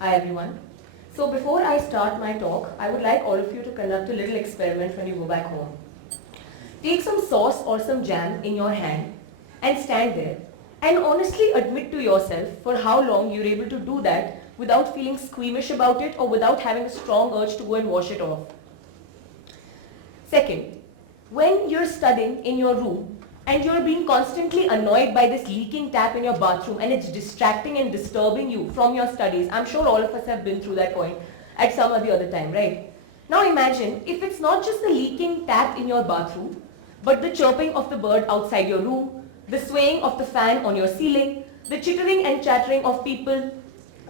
Hi everyone. So before I start my talk, I would like all of you to conduct a little experiment when you go back home. Take some sauce or some jam in your hand and stand there and honestly admit to yourself for how long you're able to do that without feeling squeamish about it or without having a strong urge to go and wash it off. Second, when you're studying in your room and you're being constantly annoyed by this leaking tap in your bathroom and it's distracting and disturbing you from your studies, I'm sure all of us have been through that point at some or the other time, right? Now imagine if it's not just the leaking tap in your bathroom, but the chirping of the bird outside your room, the swaying of the fan on your ceiling, the chittering and chattering of people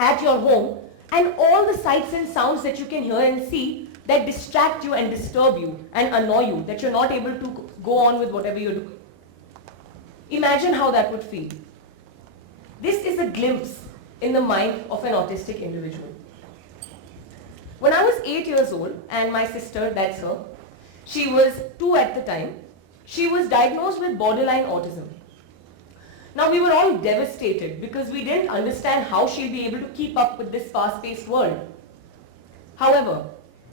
at your home, and all the sights and sounds that you can hear and see that distract you and disturb you and annoy you, that you're not able to go on with whatever you're doing. Imagine how that would feel. This is a glimpse in the mind of an autistic individual. When I was 8 years old, and my sister, that's her, she was 2 at the time, she was diagnosed with borderline autism. Now we were all devastated because we didn't understand how she'll be able to keep up with this fast-paced world. However,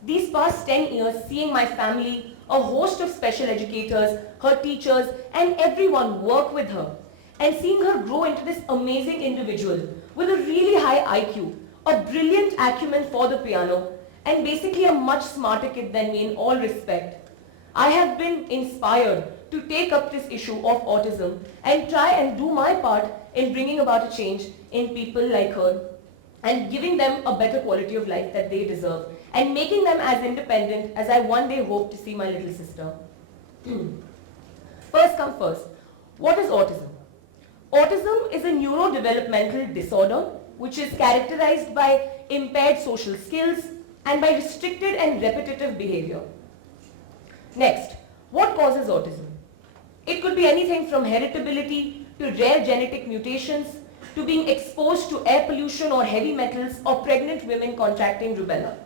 these past 10 years, seeing my family, a host of special educators, her teachers, and everyone work with her, and seeing her grow into this amazing individual with a really high IQ, a brilliant acumen for the piano, and basically a much smarter kid than me in all respect, I have been inspired to take up this issue of autism and try and do my part in bringing about a change in people like her and giving them a better quality of life that they deserve and making them as independent as I one day hope to see my little sister. First come first, what is autism? Autism is a neurodevelopmental disorder which is characterized by impaired social skills and by restricted and repetitive behavior. Next, what causes autism? It could be anything from heritability to rare genetic mutations to being exposed to air pollution or heavy metals or pregnant women contracting rubella.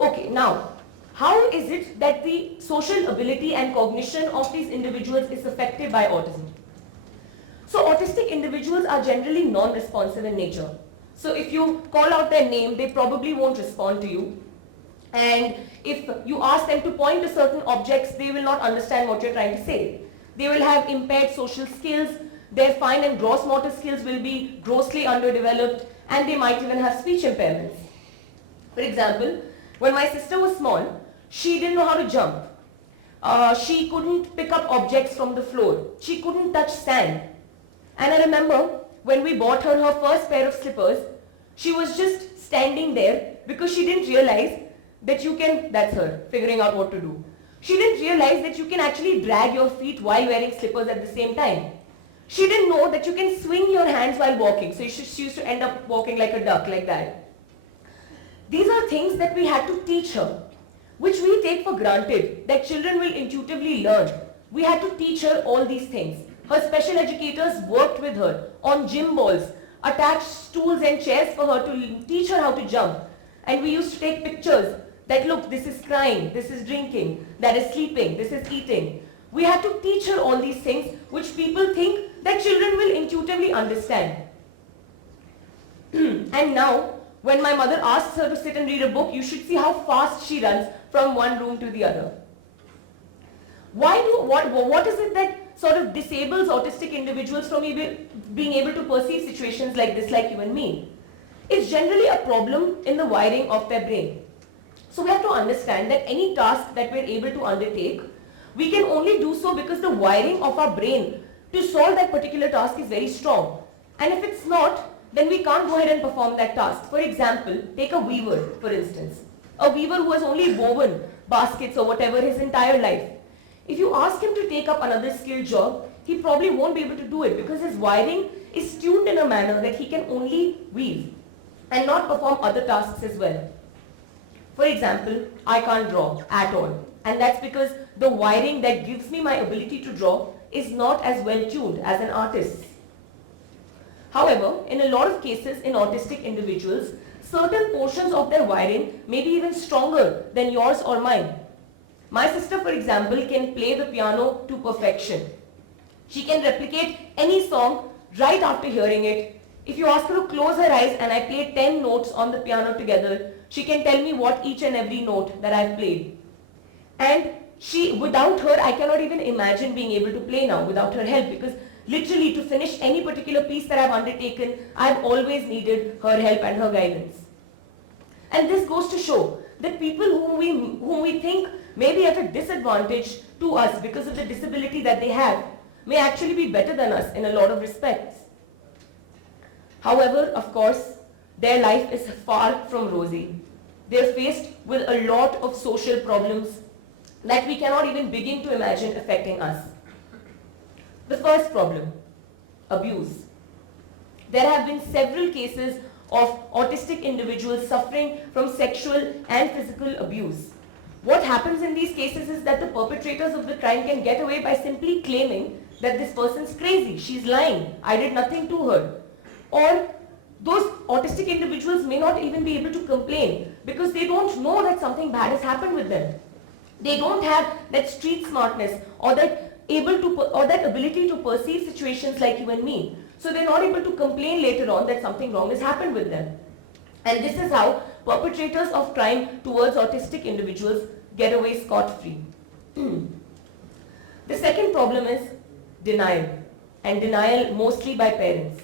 Okay, now, how is it that the social ability and cognition of these individuals is affected by autism? So autistic individuals are generally non-responsive in nature. So if you call out their name, they probably won't respond to you. And if you ask them to point to certain objects, they will not understand what you're trying to say. They will have impaired social skills, their fine and gross motor skills will be grossly underdeveloped, and they might even have speech impairments. For example, when my sister was small, she didn't know how to jump. She couldn't pick up objects from the floor. She couldn't touch sand. And I remember when we bought her her first pair of slippers, she was just standing there because she didn't realize that you can, that's her, figuring out what to do. She didn't realize that you can actually drag your feet while wearing slippers at the same time. She didn't know that you can swing your hands while walking. So she used to end up walking like a duck, like that. These are things that we had to teach her, which we take for granted, that children will intuitively learn. We had to teach her all these things. Her special educators worked with her on gym balls, attached stools and chairs for her to teach her how to jump. And we used to take pictures that, look, this is crying, this is drinking, that is sleeping, this is eating. We had to teach her all these things which people think that children will intuitively understand. And now, when my mother asks her to sit and read a book, you should see how fast she runs from one room to the other. What is it that sort of disables autistic individuals from being able to perceive situations like this, like you and me? It's generally a problem in the wiring of their brain. So we have to understand that any task that we're able to undertake, we can only do so because the wiring of our brain to solve that particular task is very strong. And if it's not, then we can't go ahead and perform that task. For example, take a weaver, for instance. A weaver who has only woven baskets or whatever his entire life. If you ask him to take up another skilled job, he probably won't be able to do it because his wiring is tuned in a manner that he can only weave and not perform other tasks as well. For example, I can't draw at all. And that's because the wiring that gives me my ability to draw is not as well tuned as an artist's. However, in a lot of cases in autistic individuals, certain portions of their wiring may be even stronger than yours or mine. My sister, for example, can play the piano to perfection. She can replicate any song right after hearing it If you ask her to close her eyes and I play 10 notes on the piano together, she can tell me what each and every note that I've played. And without her, I cannot even imagine being able to play now without her help, because literally to finish any particular piece that I've undertaken, I've always needed her help and her guidance. And this goes to show that people whom we think may be at a disadvantage to us because of the disability that they have may actually be better than us in a lot of respects. However, of course, their life is far from rosy. They're faced with a lot of social problems that we cannot even begin to imagine affecting us. The first problem, abuse. There have been several cases of autistic individuals suffering from sexual and physical abuse. What happens in these cases is that the perpetrators of the crime can get away by simply claiming that this person's crazy, she's lying, I did nothing to her. Or those autistic individuals may not even be able to complain because they don't know that something bad has happened with them. They don't have that street smartness or that ability to perceive situations like you and me. So they're not able to complain later on that something wrong has happened with them. And this is how perpetrators of crime towards autistic individuals get away scot-free. The second problem is denial, and denial mostly by parents.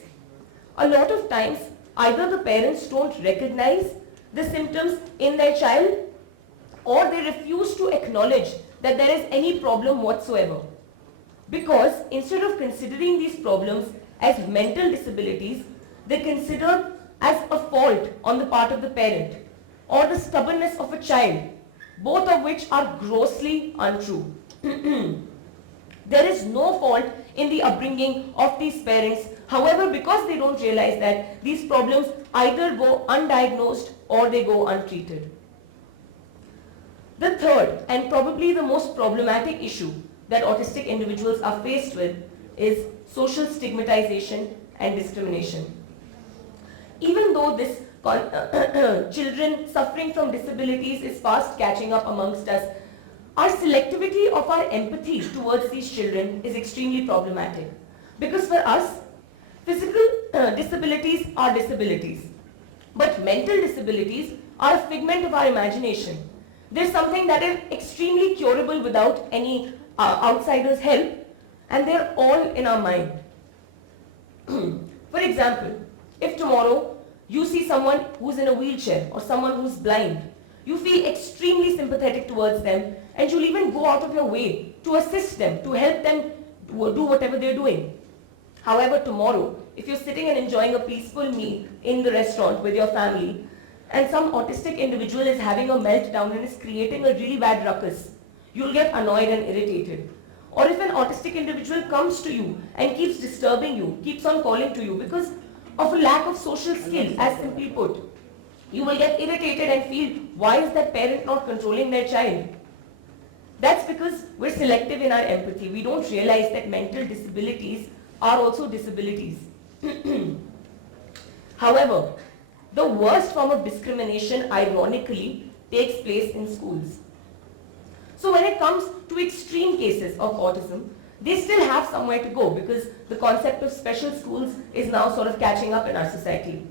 A lot of times, either the parents don't recognize the symptoms in their child, or they refuse to acknowledge that there is any problem whatsoever. Because instead of considering these problems as mental disabilities, they consider as a fault on the part of the parent or the stubbornness of a child, both of which are grossly untrue. There is no fault in the upbringing of these parents. However, because they don't realize that, these problems either go undiagnosed or they go untreated. The third and probably the most problematic issue that autistic individuals are faced with is social stigmatization and discrimination. Even though this children suffering from disabilities is fast catching up amongst us, our selectivity of our empathy towards these children is extremely problematic. Because for us, physical disabilities are disabilities, but mental disabilities are a figment of our imagination. There's something that is extremely curable without any outsider's help, and they're all in our mind. For example, if tomorrow you see someone who's in a wheelchair or someone who's blind, you feel extremely sympathetic towards them, and you'll even go out of your way to assist them, to help them do whatever they're doing. However, tomorrow, if you're sitting and enjoying a peaceful meal in the restaurant with your family, and some autistic individual is having a meltdown and is creating a really bad ruckus, you'll get annoyed and irritated. Or if an autistic individual comes to you and keeps disturbing you, keeps on calling to you because of a lack of social skills, as simply put, you will get irritated and feel, why is that parent not controlling their child? That's because we're selective in our empathy. We don't realize that mental disabilities are also disabilities. However, the worst form of discrimination, ironically, takes place in schools. So when it comes to extreme cases of autism, they still have somewhere to go because the concept of special schools is now sort of catching up in our society.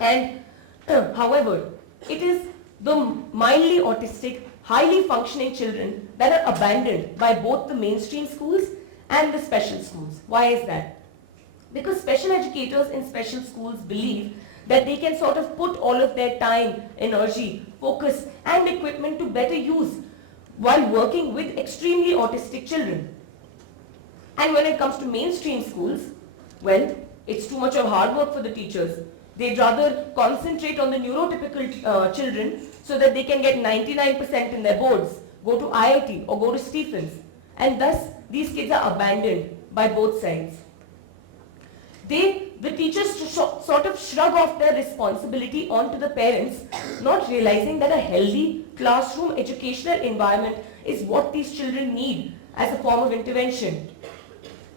And however, it is the mildly autistic, highly functioning children that are abandoned by both the mainstream schools and the special schools. Why is that? Because special educators in special schools believe that they can sort of put all of their time, energy, focus and equipment to better use while working with extremely autistic children. And when it comes to mainstream schools, well, it's too much of hard work for the teachers. They'd rather concentrate on the neurotypical children so that they can get 99% in their boards, go to IIT or go to Stephens. And thus, these kids are abandoned by both sides. The teachers sort of shrug off their responsibility onto the parents, not realizing that a healthy classroom educational environment is what these children need as a form of intervention.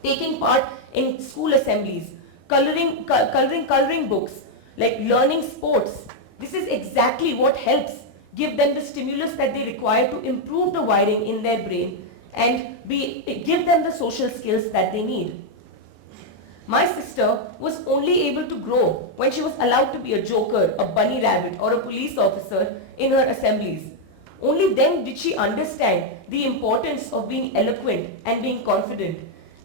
Taking part in school assemblies, coloring books, like learning sports. This is exactly what helps give them the stimulus that they require to improve the wiring in their brain and give them the social skills that they need. My sister was only able to grow when she was allowed to be a joker, a bunny rabbit, or a police officer in her assemblies. Only then did she understand the importance of being eloquent and being confident,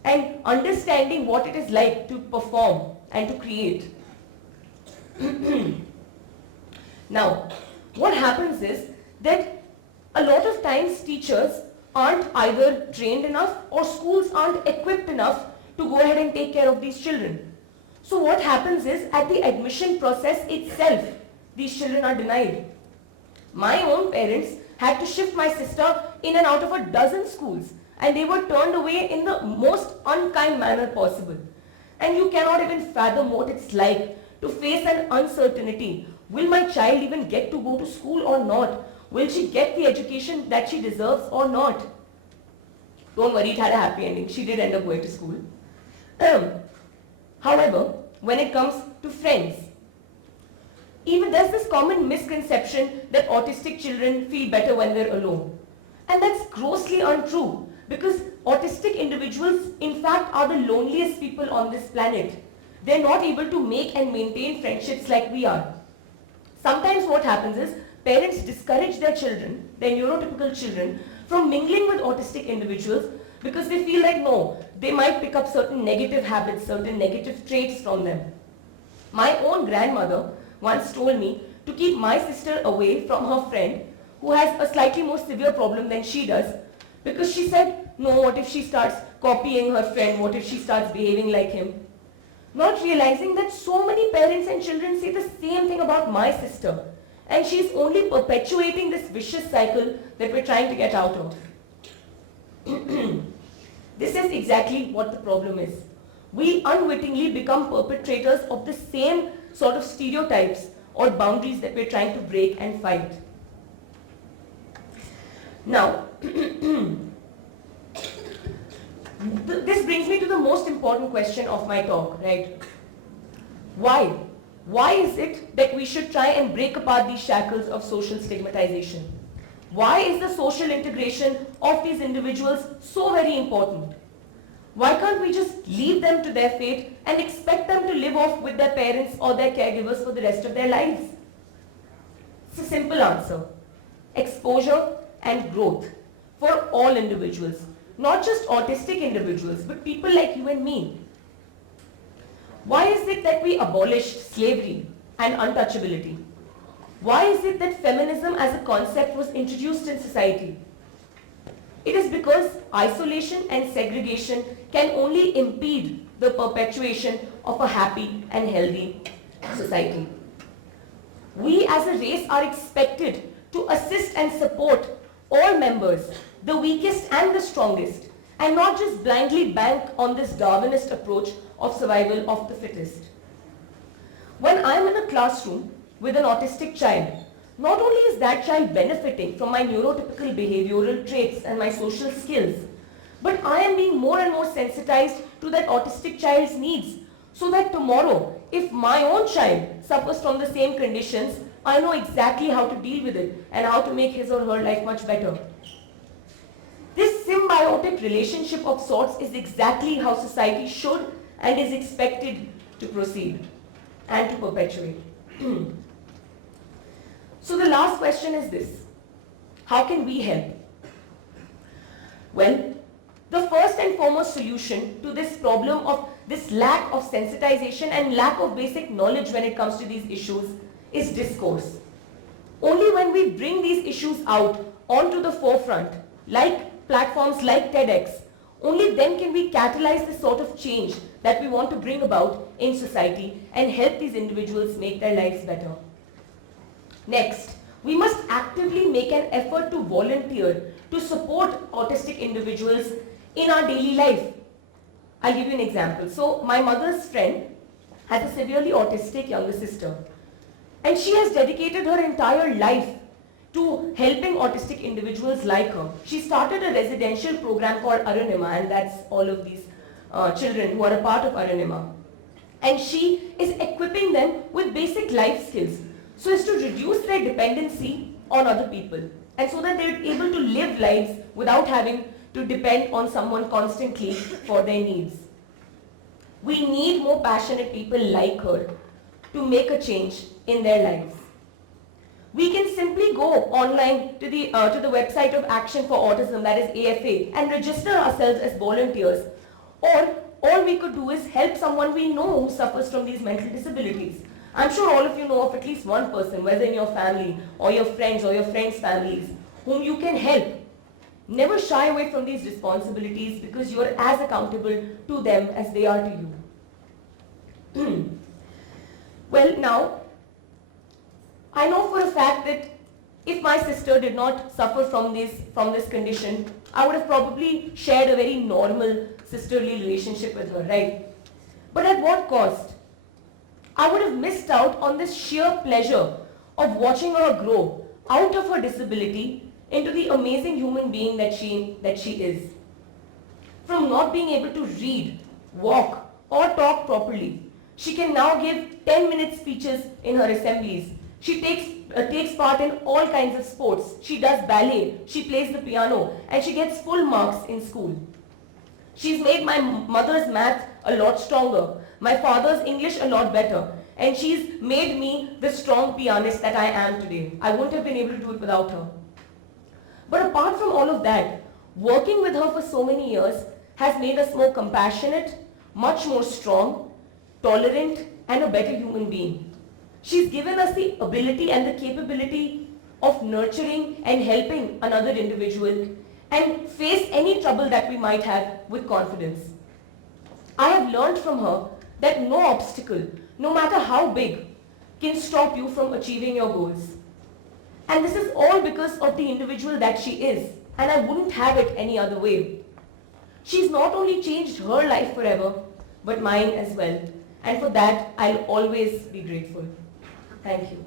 and understanding what it is like to perform and to create. Now, what happens is that a lot of times teachers aren't either trained enough or schools aren't equipped enough to go ahead and take care of these children. So what happens is, at the admission process itself, these children are denied. My own parents had to shift my sister in and out of a dozen schools, and they were turned away in the most unkind manner possible. And you cannot even fathom what it's like to face an uncertainty. Will my child even get to go to school or not? Will she get the education that she deserves or not? Don't worry, it had a happy ending. She did end up going to school. However, when it comes to friends, even there's this common misconception that autistic children feel better when they're alone. And that's grossly untrue, because autistic individuals in fact are the loneliest people on this planet. They're not able to make and maintain friendships like we are. Sometimes what happens is, parents discourage their children, their neurotypical children, from mingling with autistic individuals because they feel like, no, they might pick up certain negative habits, certain negative traits from them. My own grandmother once told me to keep my sister away from her friend who has a slightly more severe problem than she does, because she said, no, what if she starts copying her friend? What if she starts behaving like him? Not realizing that so many parents and children say the same thing about my sister, and she's only perpetuating this vicious cycle that we're trying to get out of. This is exactly what the problem is. We unwittingly become perpetrators of the same sort of stereotypes or boundaries that we're trying to break and fight. Now, this brings me to the most important question of my talk, right? Why? Why is it that we should try and break apart these shackles of social stigmatization? Why is the social integration of these individuals so very important? Why can't we just leave them to their fate and expect them to live off with their parents or their caregivers for the rest of their lives? It's a simple answer. Exposure and growth for all individuals. Not just autistic individuals, but people like you and me. Why is it that we abolished slavery and untouchability? Why is it that feminism as a concept was introduced in society? It is because isolation and segregation can only impede the perpetuation of a happy and healthy society. We as a race are expected to assist and support all members, the weakest and the strongest, and not just blindly bank on this Darwinist approach of survival of the fittest. When I am in a classroom with an autistic child, not only is that child benefiting from my neurotypical behavioral traits and my social skills, but I am being more and more sensitized to that autistic child's needs, so that tomorrow, if my own child suffers from the same conditions, I know exactly how to deal with it and how to make his or her life much better. This symbiotic relationship of sorts is exactly how society should and is expected to proceed and to perpetuate. So the last question is this: how can we help? Well, the first and foremost solution to this problem of this lack of sensitization and lack of basic knowledge when it comes to these issues is discourse. Only when we bring these issues out onto the forefront, like platforms like TEDx, only then can we catalyze the sort of change that we want to bring about in society and help these individuals make their lives better. Next, we must actively make an effort to volunteer to support autistic individuals in our daily life. I'll give you an example. So my mother's friend has a severely autistic younger sister, and she has dedicated her entire life to helping autistic individuals like her. She started a residential program called Arunima, and that's all of these children who are a part of Arunima. And she is equipping them with basic life skills so as to reduce their dependency on other people, and so that they're able to live lives without having to depend on someone constantly for their needs. We need more passionate people like her to make a change in their lives. We can simply go online to the website of Action for Autism, that is AFA, and register ourselves as volunteers. Or all we could do is help someone we know who suffers from these mental disabilities. I'm sure all of you know of at least one person, whether in your family or your friends or your friends' families, whom you can help. Never shy away from these responsibilities because you are as accountable to them as they are to you. Well, now, I know for a fact that if my sister did not suffer from this condition, I would have probably shared a very normal sisterly relationship with her, right? But at what cost? I would have missed out on this sheer pleasure of watching her grow out of her disability into the amazing human being that she is. From not being able to read, walk, or talk properly, she can now give 10-minute speeches in her assemblies. She takes part in all kinds of sports. She does ballet, she plays the piano, and she gets full marks in school. She's made my mother's math a lot stronger, my father's English a lot better, and she's made me the strong pianist that I am today. I wouldn't have been able to do it without her. But apart from all of that, working with her for so many years has made us more compassionate, much more strong, tolerant, and a better human being. She's given us the ability and the capability of nurturing and helping another individual and face any trouble that we might have with confidence. I have learned from her that no obstacle, no matter how big, can stop you from achieving your goals. And this is all because of the individual that she is, and I wouldn't have it any other way. She's not only changed her life forever, but mine as well. And for that, I'll always be grateful. Thank you.